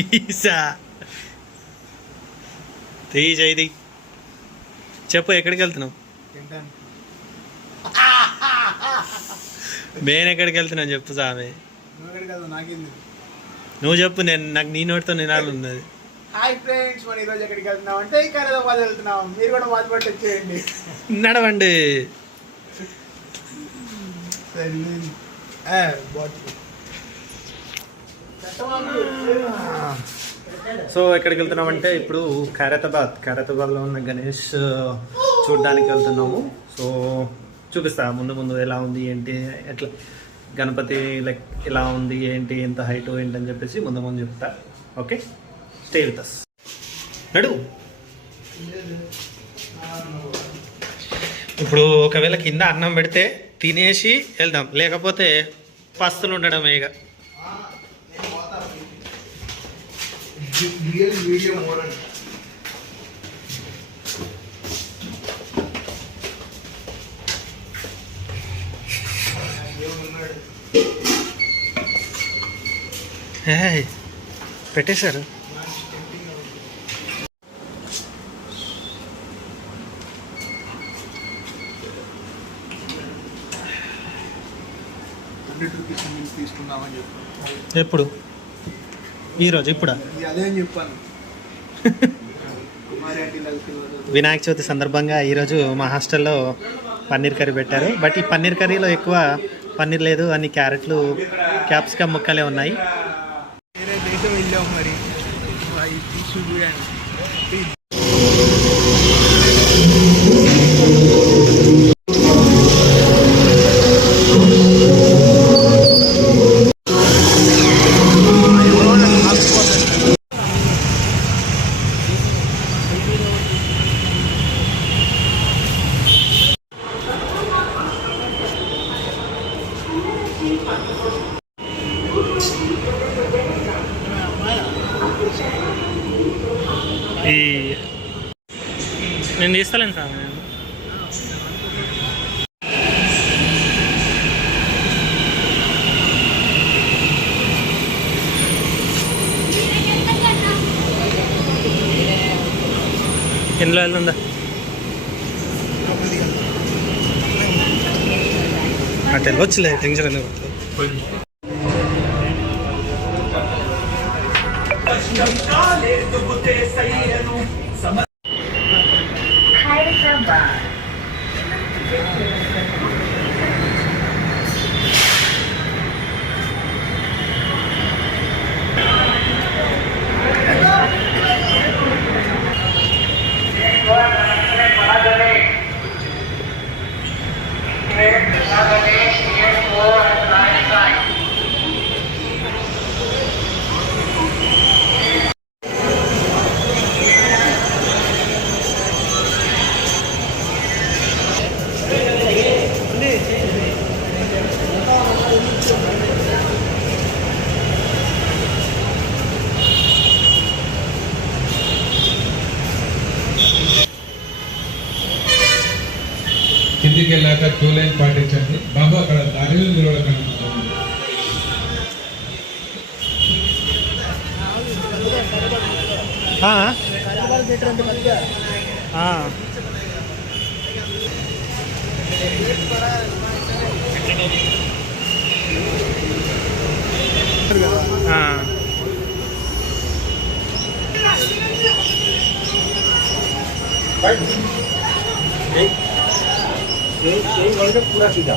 ఈసా తీసేది చెప్పు, ఎక్కడికి వెళ్తున్నావు? నేను ఎక్కడికి వెళ్తున్నావు చెప్పు సామె. నువ్వు చెప్పు, నాకు నీ నోటితో నినాలు ఉన్నది. హాయ్ ఫ్రెండ్స్, మనం ఈరోజు ఎక్కడికి వెళ్తున్నాం అంటే ఖైరతాబాద్ వెళ్తున్నాం. మీరు కూడా మాది పట్టు వచ్చేయండి, నడవండి. సో ఎక్కడికి వెళ్తున్నాం అంటే ఇప్పుడు ఖైరతాబాద్లో ఉన్న గణేష్ చూడడానికి వెళ్తున్నాము. సో చూపిస్తా ముందు ముందు ఎలా ఉంది ఏంటి, ఎట్లా గణపతి లైక్ ఎలా ఉంది ఏంటి, ఎంత హైట్ ఏంటి అని చెప్పేసి ముందు ముందు చెప్తా. Okay, stay with us. నడు. ఇప్పుడు ఒకవేళ కింద అన్నం పెడితే తినేసి వెళ్దాం, లేకపోతే పస్తులు ఉండడం ఇక. పెట్టేశారు. ఎప్పుడు? ఈరోజు ఇప్పుడా? అదే చెప్పాను. వినాయక చవితి సందర్భంగా ఈరోజు మా హాస్టల్లో పన్నీర్ కర్రీ పెట్టారు. బట్ ఈ పన్నీర్ కర్రీలో ఎక్కువ పన్నీర్ లేదు, అన్ని క్యారెట్లు క్యాప్సికమ్ ముక్కలే ఉన్నాయి. వేరే దేశం వెళ్ళాం మరి, చూడండి. నేను తీస్తలేను సార్. ఇందులో వెళ్తుందా? అటు వెళ్ళొచ్చులే, టెన్షన్ ఎందుకు? కిందికి వెళ్ళాక క్యూ లైన్ పాటించండి బాబు, అక్కడ దారిలో నిలబడకండి. पूरा सीधा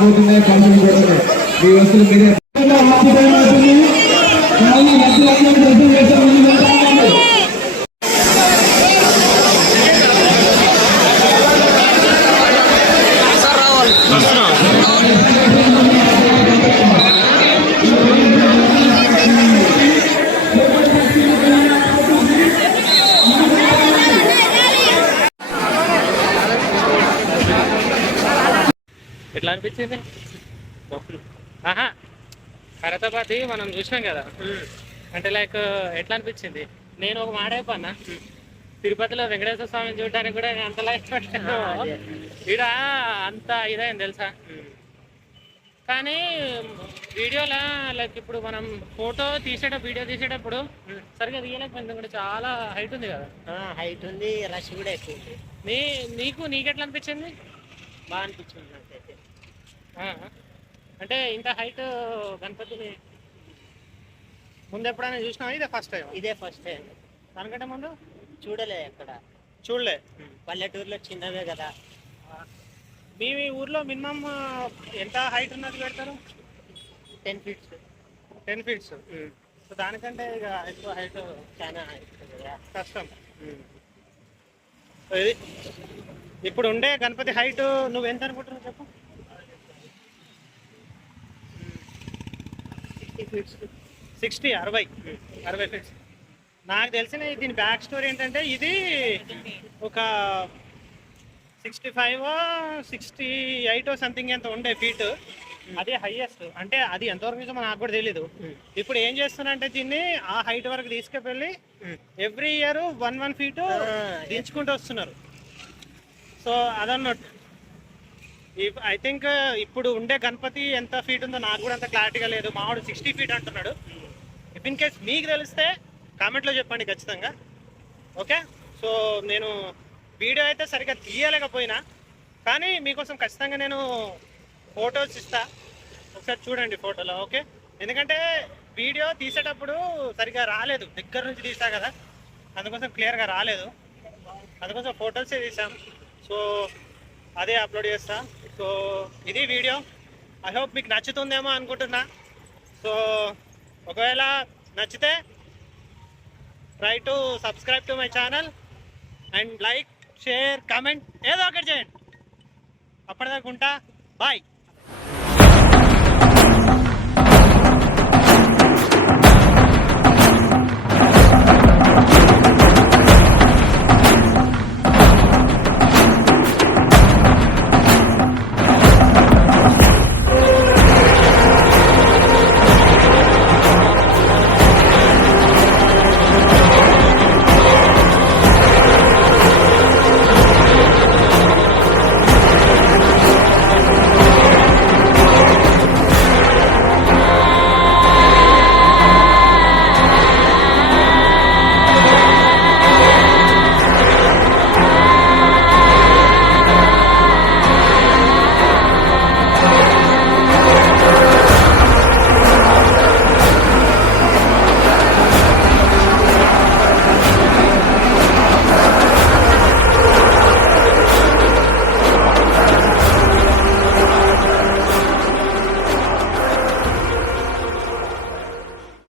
పోతున్నాయి పంపిణీ కూడా మీ వస్తువులు మీరే ఎట్లా అనిపించింది? ఆహా, ఖైరతాబాద్ మనం చూసినాం కదా, అంటే లైక్ ఎట్లా అనిపించింది? నేను ఒక మాట అయిపోయినా, తిరుపతిలో వెంకటేశ్వర స్వామిని చూడడానికి కూడా నేను అంత లైఫ్ పెట్టాను, ఈడ అంత ఇదైంది తెలుసా. కానీ వీడియోలో లైక్ ఇప్పుడు మనం ఫోటో వీడియో తీసేటప్పుడు సరిగ్గా తీయలేకపోయింది, కూడా చాలా హైట్ ఉంది కదా. హైట్ ఉంది, రష్ కూడా ఎక్కువ ఉంది. నీకెట్లా అనిపించింది? బాగా అనిపించింది నాకైతే. అంటే ఇంత హైట్ గణపతిని ముందు ఎప్పుడైనా చూసినావా? ఇదే ఫస్ట్ టైం? ఇదే ఫస్ట్ టైం. దానికంటే ముందు చూడలే ఎక్కడ. చూడలే. పల్లెటూరులో చిన్నవే కదా. మీ ఊర్లో మినిమం ఎంత హైట్ ఉన్నది పెడతారు? 10 feet. 10 feet. సో దానికంటే ఇక ఎక్కువ హైట్ చాలా కష్టం. ఇది ఇప్పుడు ఉండే గణపతి హైట్ నువ్వు ఎంత అనుకుంటున్నావు చెప్పు? 60 feet. 60 feet. నాకు తెలిసిన దీని బ్యాక్ స్టోరీ ఏంటంటే ఇది ఒక 65 68 సంథింగ్ ఎంత ఉండే ఫీట్, అదే హైయెస్ట్. అంటే అది ఎంతవరకు నిజమో నాకు కూడా తెలీదు. ఇప్పుడు ఏం చేస్తున్నారంటే దీన్ని ఆ హైట్ వరకు తీసుకువెళ్ళి ఎవ్రీ ఇయర్ 1 ఫీట్ దించుకుంటూ వస్తున్నారు. సో అదన్నట్టు ఐ థింక్ ఇప్పుడు ఉండే గణపతి ఎంత ఫీట్ ఉందో నాకు కూడా అంత క్లారిటీగా లేదు. మావాడు 60 ఫీట్ అంటున్నాడు. ఇఫ్ ఇన్ కేస్ మీకు తెలిస్తే కామెంట్లో చెప్పండి ఖచ్చితంగా. ఓకే, సో నేను వీడియో అయితే సరిగ్గా తీయలేకపోయినా కానీ మీకోసం ఖచ్చితంగా నేను ఫొటోస్ ఇస్తా, ఒకసారి చూడండి ఫోటోలో. ఓకే, ఎందుకంటే వీడియో తీసేటప్పుడు సరిగ్గా రాలేదు, దగ్గర నుంచి తీసా కదా, అందుకోసం క్లియర్గా రాలేదు. అందుకోసం ఫొటోసే తీసాం. సో అదే అప్లోడ్ చేస్తా. సో ఇది వీడియో. ఐ హోప్ మీకు నచ్చుతుందేమో అనుకుంటున్నా. సో ఒకవేళ నచ్చితే try to subscribe to my channel and like, share, comment ఏదో ఒకటి చేయండి. అప్పటిదాకా ఉంటా, బాయ్.